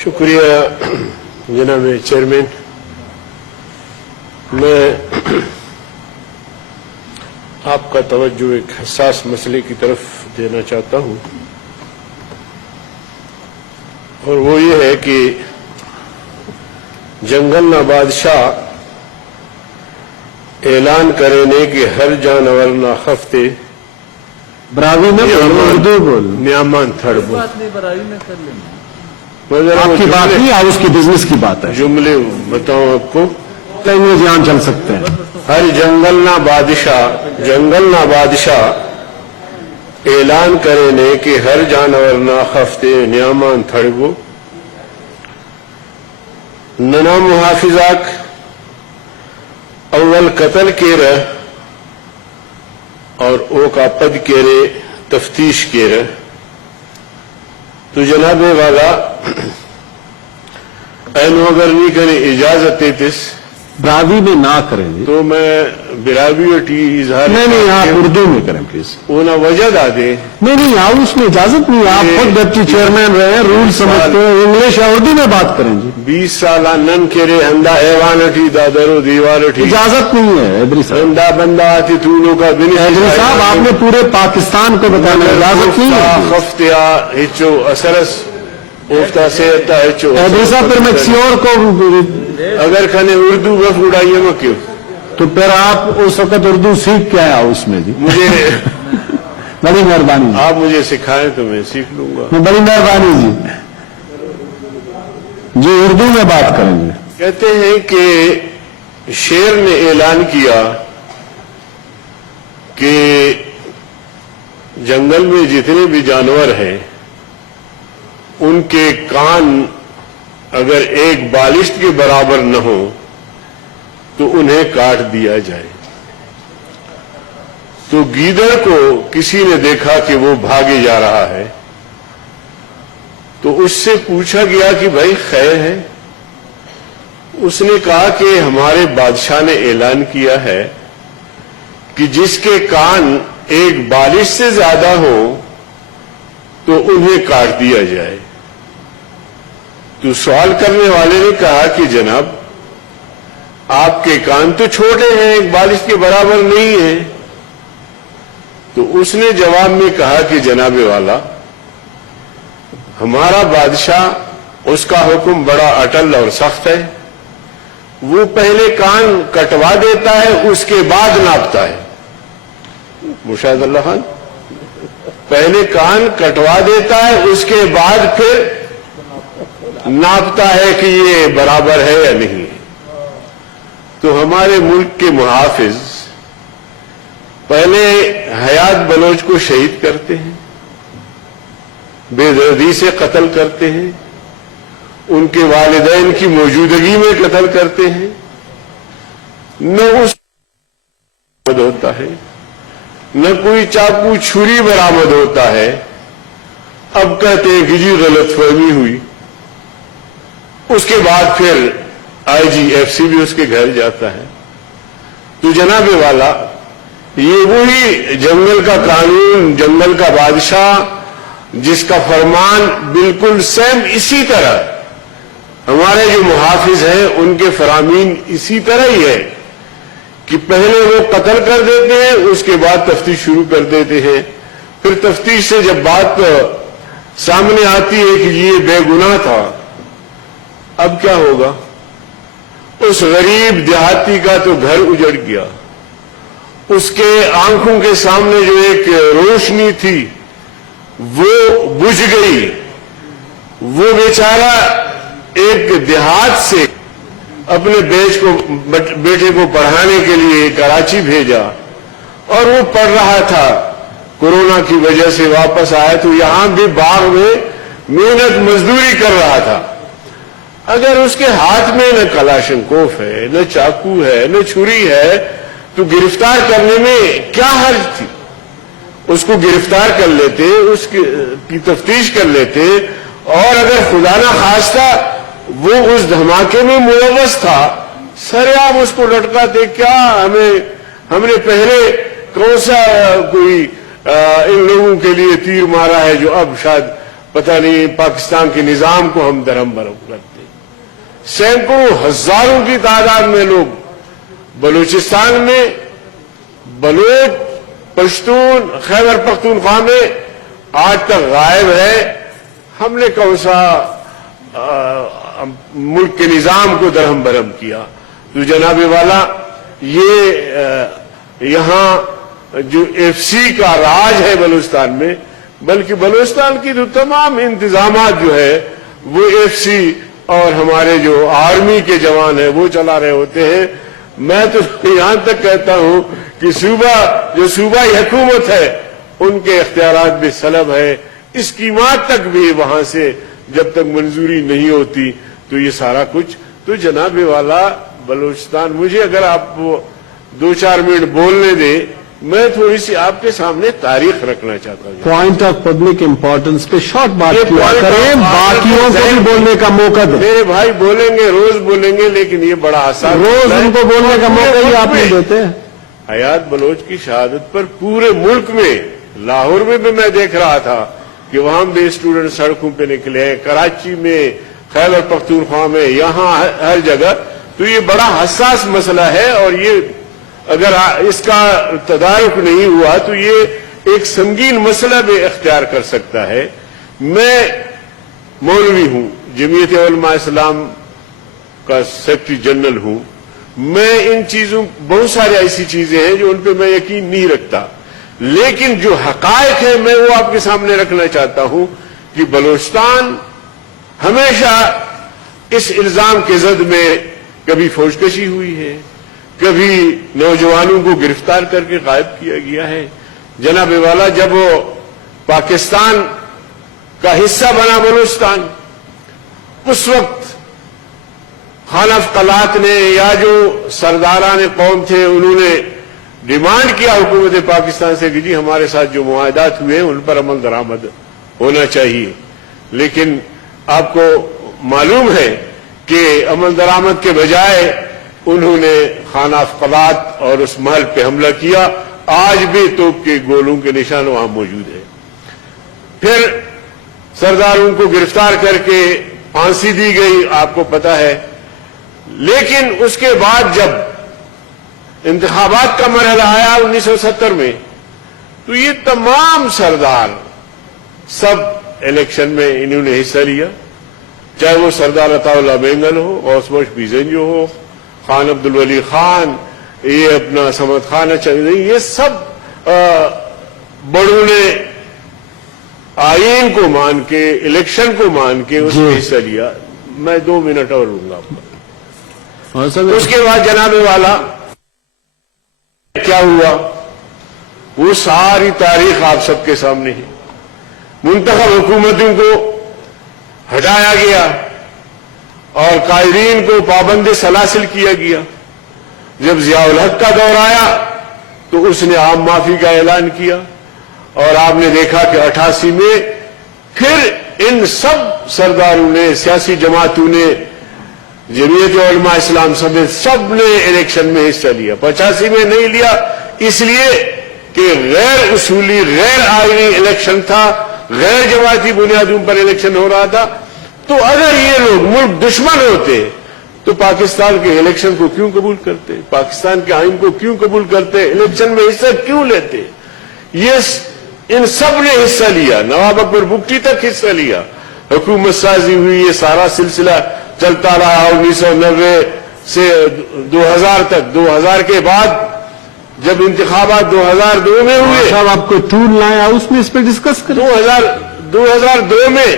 شکریہ جناب چیئرمین. میں آپ کا توجہ ایک حساس مسئلے کی طرف دینا چاہتا ہوں، اور وہ یہ ہے کہ جنگل نہ بادشاہ اعلان کرنے کہ ہر جانور نہ خفتے براوی میں اردو بول نیامان تھڑبو. آپ کی بات نہیں، آپ اس کی بزنس کی بات ہے. جملے بتاؤں آپ کو. لینگویج یہاں چل سکتے ہیں. ہر جنگل نہ بادشاہ اعلان کرنے کہ ہر جانور نہ خفتے نیامان تھڑبو ننا محافظاک اول قتل کے رہ اور او کا پد کے رے تفتیش کے رہ. تو جناب والا اینو اگر نہیں کرے اجازت دیتس براوی میں نہ کریں جی. تو میں براویٹی اظہار نہیں آپ اردو میں کریں پلیز. اونا وجہ دا دے. نہیں آپ اس میں اجازت نہیں. آپ خود ڈپٹی چیئرمین رہے ہیں، رول سمجھتے ہیں. انگلش یا اردو میں بات کریں جی. 20 سالہ نن کرے ہندا ایوان اٹھی دادرو دیوار اٹھی. اجازت نہیں ہے ادری صاحب. ہندا بندہ آتی تونوں کا بنی. ادری صاحب آپ نے پورے پاکستان کو بتانا اجازت نہیں ہے. خفتیا ہچو اثرس افتا سیتا ہچو. ادری صاحب پھر میں کسی اور کو اگر کھنے اردو بف اڑائیے میں کیوں؟ تو پھر آپ اس وقت اردو سیکھ کے آیا اس میں جی. مجھے بڑی مہربانی. آپ مجھے سکھائیں تو میں سیکھ لوں گا. بڑی مہربانی جی. جی اردو میں بات کریں گے. کہتے ہیں کہ شیر نے اعلان کیا کہ جنگل میں جتنے بھی جانور ہیں ان کے کان اگر ایک بالشت کے برابر نہ ہو تو انہیں کاٹ دیا جائے. تو گیدڑ کو کسی نے دیکھا کہ وہ بھاگے جا رہا ہے تو اس سے پوچھا گیا کہ بھائی خیر ہے؟ اس نے کہا کہ ہمارے بادشاہ نے اعلان کیا ہے کہ جس کے کان ایک بالش سے زیادہ ہو تو انہیں کاٹ دیا جائے. تو سوال کرنے والے نے کہا کہ جناب آپ کے کان تو چھوٹے ہیں، ایک بالش کے برابر نہیں ہیں. تو اس نے جواب میں کہا کہ جناب والا ہمارا بادشاہ اس کا حکم بڑا اٹل اور سخت ہے. وہ پہلے کان کٹوا دیتا ہے اس کے بعد ناپتا ہے. مشاہد اللہ خان پہلے کان کٹوا دیتا ہے اس کے بعد پھر ناپتا ہے کہ یہ برابر ہے یا نہیں. تو ہمارے ملک کے محافظ پہلے حیات بلوچ کو شہید کرتے ہیں، بے دردی سے قتل کرتے ہیں، ان کے والدین کی موجودگی میں قتل کرتے ہیں، نہ اس برآمد ہوتا ہے نہ کوئی چاقو چھری برآمد ہوتا ہے. اب کہتے ہیں کہ جی غلط فہمی ہوئی. اس کے بعد پھر IGFC بھی اس کے گھر جاتا ہے. تو جناب والا یہ وہی جنگل کا قانون، جنگل کا بادشاہ جس کا فرمان بالکل سیم اسی طرح ہمارے جو محافظ ہیں ان کے فرامین اسی طرح ہی ہے کہ پہلے وہ قتل کر دیتے ہیں، اس کے بعد تفتیش شروع کر دیتے ہیں. پھر تفتیش سے جب بات سامنے آتی ہے کہ یہ بے گناہ تھا، اب کیا ہوگا؟ اس غریب دیہاتی کا تو گھر اجڑ گیا، اس کے آنکھوں کے سامنے جو ایک روشنی تھی وہ بجھ گئی. وہ بیچارہ ایک دیہات سے اپنے بیٹے کو پڑھانے کے لیے کراچی بھیجا اور وہ پڑھ رہا تھا. کورونا کی وجہ سے واپس آیا تو یہاں بھی باغ میں محنت مزدوری کر رہا تھا. اگر اس کے ہاتھ میں نہ کلاشنکوف ہے، نہ چاقو ہے، نہ چھری ہے تو گرفتار کرنے میں کیا حرج تھی؟ اس کو گرفتار کر لیتے، اس کی تفتیش کر لیتے، اور اگر خدا نہ خواستہ وہ اس دھماکے میں ملوث تھا سرعام اس کو لٹکاتے. کیا ہم نے پہلے کون سا کوئی ان لوگوں کے لیے تیر مارا ہے جو اب شاید پتہ نہیں پاکستان کے نظام کو ہم درہم برہم کرتے ہیں۔ سینکڑوں ہزاروں کی تعداد میں لوگ بلوچستان میں بلوچ، پشتون، خیبر پختونخوا میں آج تک غائب ہے۔ ہم نے کون سا ملک کے نظام کو درہم برہم کیا؟ تو جناب والا یہ یہاں جو ایف سی کا راج ہے بلوچستان میں، بلکہ بلوچستان کی جو تمام انتظامات جو ہے وہ ایف سی اور ہمارے جو آرمی کے جوان ہیں وہ چلا رہے ہوتے ہیں۔ میں تو یہاں تک کہتا ہوں کہ صوبائی حکومت ہے ان کے اختیارات بھی سلب ہے، اسکیمات تک بھی وہاں سے جب تک منظوری نہیں ہوتی تو یہ سارا کچھ۔ تو جناب والا بلوچستان، مجھے اگر آپ 2-4 منٹ بولنے دیں، میں تھوڑی سی آپ کے سامنے تاریخ رکھنا چاہتا ہوں۔ پوائنٹ آف پبلک امپورٹنس پہ شارٹ بات کیا کریں، باقیوں کو بھی بولنے کا موقع دیں۔ میرے بھائی بولیں گے، روز بولیں گے، لیکن یہ بڑا حساس روز ان کو بولنے کا موقع ہی آپ نہیں دیتے۔ حیات بلوچ کی شہادت پر پورے ملک میں، لاہور میں بھی میں دیکھ رہا تھا کہ وہاں بھی اسٹوڈنٹ سڑکوں پہ نکلے ہیں، کراچی میں، خیبر پختونخوا میں، یہاں ہر جگہ۔ تو یہ بڑا حساس مسئلہ ہے، اور یہ اگر اس کا تدارک نہیں ہوا تو یہ ایک سنگین مسئلہ بھی اختیار کر سکتا ہے۔ میں مولوی ہوں، جمعیت علماء اسلام کا سیکرٹری جنرل ہوں۔ میں ان چیزوں، بہت ساری ایسی چیزیں ہیں جو ان پہ میں یقین نہیں رکھتا، لیکن جو حقائق ہے میں وہ آپ کے سامنے رکھنا چاہتا ہوں کہ بلوچستان ہمیشہ اس الزام کے زد میں کبھی فوجکشی ہوئی ہے، کبھی نوجوانوں کو گرفتار کر کے غائب کیا گیا ہے۔ جناب والا، جب وہ پاکستان کا حصہ بنا بلوچستان، اس وقت خانف قلات نے یا جو سرداران قوم تھے انہوں نے ڈیمانڈ کیا حکومت پاکستان سے کہ جی ہمارے ساتھ جو معاہدات ہوئے ہیں ان پر عمل درآمد ہونا چاہیے، لیکن آپ کو معلوم ہے کہ عمل درآمد کے بجائے انہوں نے خانہ قلات اور اس محل پہ حملہ کیا۔ آج بھی توپ کے گولوں کے نشان وہاں موجود ہیں۔ پھر سرداروں کو گرفتار کر کے پھانسی دی گئی، آپ کو پتا ہے۔ لیکن اس کے بعد جب انتخابات کا مرحلہ آیا 1970 میں، تو یہ تمام سردار سب الیکشن میں انہوں نے حصہ لیا، چاہے وہ سردار عطا اللہ بینگل ہو، غوث بخش بیزنجو ہو، خان عبدالولی خان، یہ اپنا سمد خان چودھری، یہ سب بڑوں نے آئین کو مان کے، الیکشن کو مان کے اس میں حصہ لیا۔ میں 2 منٹ اور لوں گا آپ کو۔ اس کے بعد جناب والا کیا ہوا، وہ ساری تاریخ آپ سب کے سامنے ہے۔ منتخب حکومتوں کو ہٹایا گیا اور قائدین کو پابند سلاسل کیا گیا۔ جب ضیاء الحق کا دور آیا تو اس نے عام معافی کا اعلان کیا، اور آپ نے دیکھا کہ 88 میں پھر ان سب سرداروں نے، سیاسی جماعتوں نے، جمعیت علماء اسلام سمیت سب نے الیکشن میں حصہ لیا۔ 85 میں نہیں لیا اس لیے کہ غیر اصولی، غیر آئینی الیکشن تھا، غیر جماعتی بنیادوں پر الیکشن ہو رہا تھا۔ تو اگر یہ لوگ ملک دشمن ہوتے تو پاکستان کے الیکشن کو کیوں قبول کرتے؟ پاکستان کے آئین کو کیوں قبول کرتے؟ الیکشن میں حصہ کیوں لیتے؟ یہ ان سب نے حصہ لیا، نواب اکبر بگٹی تک حصہ لیا، حکومت سازی ہوئی، یہ سارا سلسلہ چلتا رہا 1990 سے 2000 تک۔ 2000 کے بعد جب انتخابات 2002 میں ہوئے، صاحب آپ کو ٹول لائیں اس میں اس پہ ڈسکس کریں۔ 2002 میں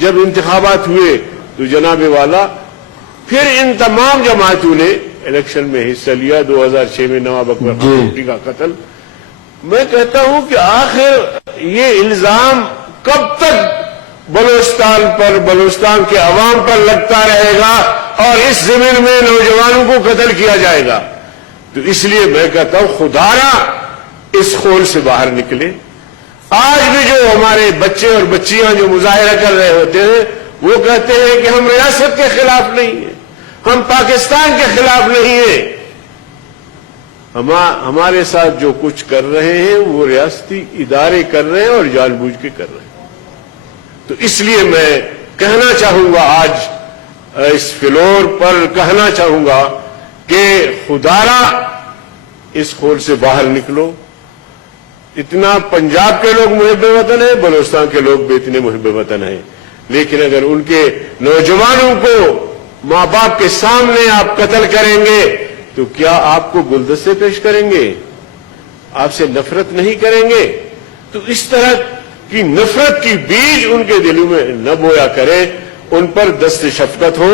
جب انتخابات ہوئے تو جناب والا پھر ان تمام جماعتوں نے الیکشن میں حصہ لیا۔ 2006 میں نواب اکبر خان بگٹی کا قتل۔ میں کہتا ہوں کہ آخر یہ الزام کب تک بلوچستان پر، بلوچستان کے عوام پر لگتا رہے گا اور اس زمین میں نوجوانوں کو قتل کیا جائے گا؟ تو اس لیے میں کہتا ہوں خدا را اس خول سے باہر نکلے۔ آج بھی جو ہمارے بچے اور بچیاں جو مظاہرہ کر رہے ہوتے ہیں وہ کہتے ہیں کہ ہم ریاست کے خلاف نہیں ہیں، ہم پاکستان کے خلاف نہیں ہیں۔ ہمارے ساتھ جو کچھ کر رہے ہیں وہ ریاستی ادارے کر رہے ہیں اور جان بوجھ کے کر رہے ہیں۔ تو اس لیے میں کہنا چاہوں گا آج اس فلور پر کہنا چاہوں گا کہ خدارا اس خول سے باہر نکلو. اتنا پنجاب کے لوگ محب وطن ہیں, بلوچستان کے لوگ بھی اتنے محب وطن ہیں, لیکن اگر ان کے نوجوانوں کو ماں باپ کے سامنے آپ قتل کریں گے تو کیا آپ کو گلدستے پیش کریں گے؟ آپ سے نفرت نہیں کریں گے؟ تو اس طرح کی نفرت کی بیج ان کے دلوں میں نہ بویا کرے, ان پر دست شفقت ہو.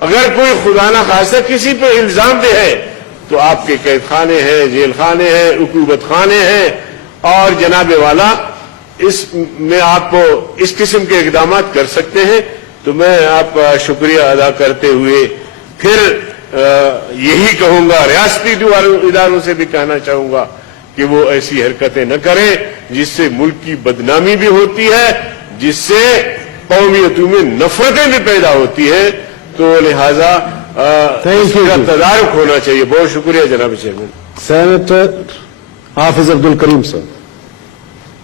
اگر کوئی خدا نہ خواستہ کسی پہ الزام دے ہے تو آپ کے قید خانے ہیں, جیل خانے ہیں, عقوبت خانے ہیں, اور جناب والا اس میں آپ اس قسم کے اقدامات کر سکتے ہیں. تو میں آپ کا شکریہ ادا کرتے ہوئے پھر یہی کہوں گا, ریاستی اداروں سے بھی کہنا چاہوں گا کہ وہ ایسی حرکتیں نہ کریں جس سے ملک کی بدنامی بھی ہوتی ہے, جس سے قومیتوں میں نفرتیں بھی پیدا ہوتی ہیں. تو لہذا اس کا تدارک ہونا چاہیے. بہت شکریہ جناب چیئرمین. سینیٹر حافظ عبد الکریم صاحب.